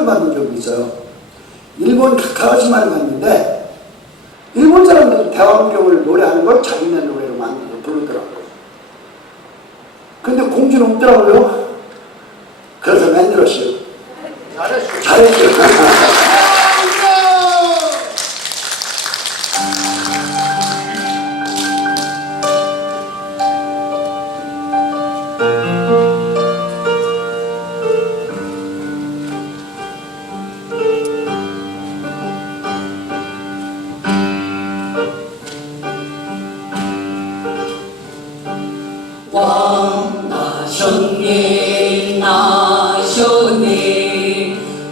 상을 받은 적이 있어요. 일본 가카라시마에는 갔는데 일본 사람들이 대왕무령을 노래하는 걸 자기네 노래로 만들어서 부르더라고요. 근데 공주는 없더라고요. 그래서 만들었어요. 잘했어요. 나셨네 나셨네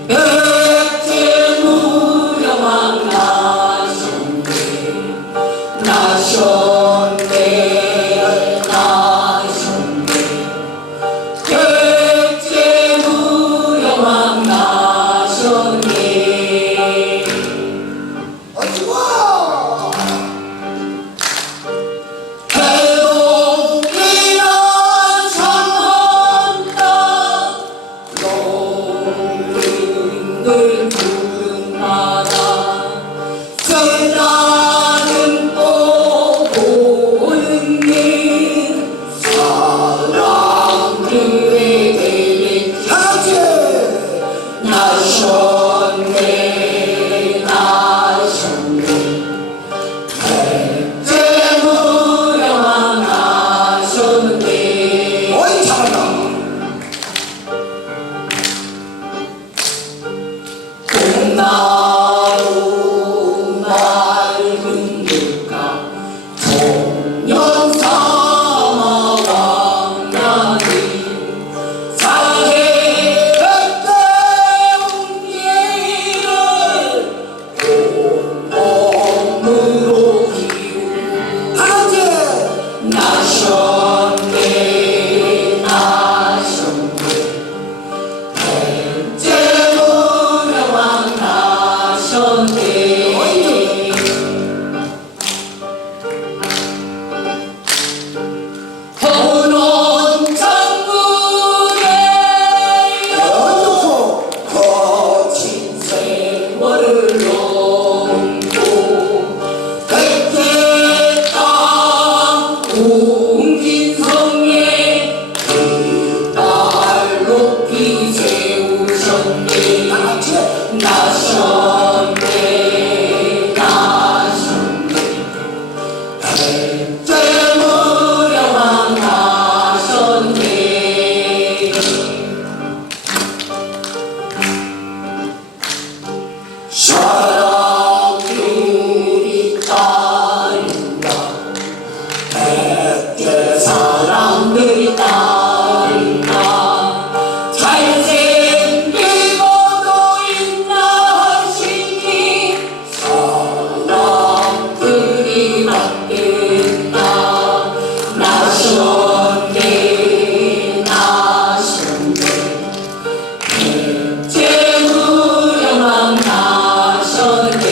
백제 무령왕 나셨네 나셨네 나셨네 백제 무령왕 나셨네. 어찌고 사람들이 따른다 백제 사람들이 따른다 잘생기고도 있나 하시니 사람들이 받겠다 나셨네 나셨네 백제 무령왕 나셨네.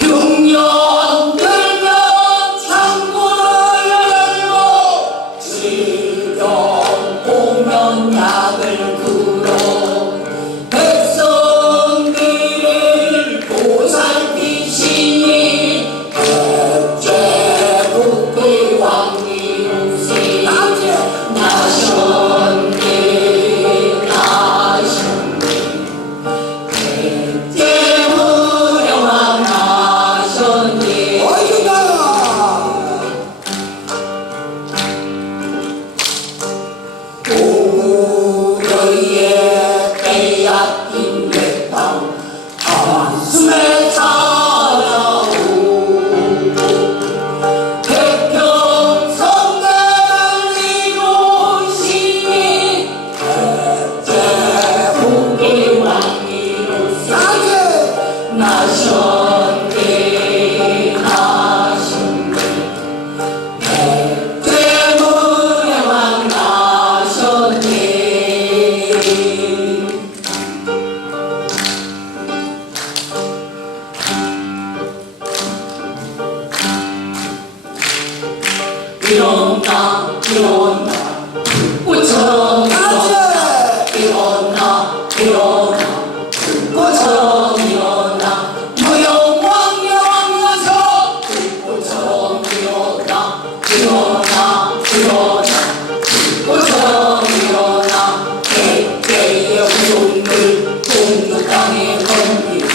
흉년 들면 창문을 열고 질병 오면 약을 풀어 백성들을 보살피시니 백제 국왕이로세 나셨네 나셨네 백제 무령왕 나셨네. 어이구나. 오르의 빼앗긴 백방 한숨에 살아오고 태평성대를 이루시니 백제 국왕이로세 나셨네 나셨네 백제 무령왕 나셨네. 일어나 일어나 불꽃처럼 일어나 무령왕릉 와서 불꽃처럼 일어나 일어나 불꽃처럼 일어나 백개의 우동물 공주 땅에 건기를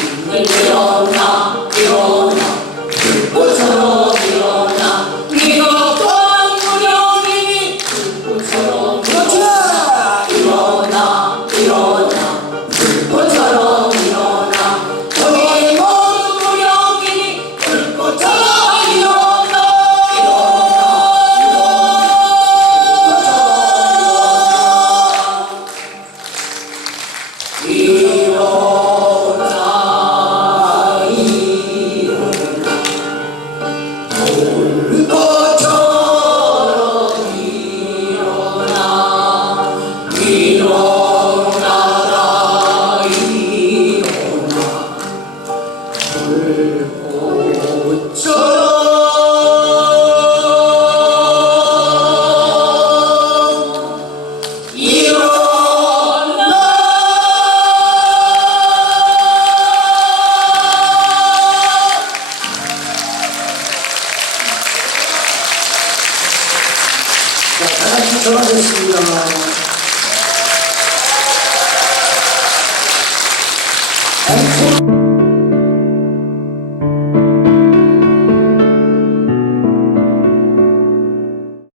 일어나 불꽃처럼 일어나 이렇던 무령이 불꽃처럼 일어나 불꽃처럼 일어나 우리 모두 무령이 불꽃처럼 일어나 불꽃처럼 일어나 불꽃처럼 일어나 자, 다 같이 전화했습니다.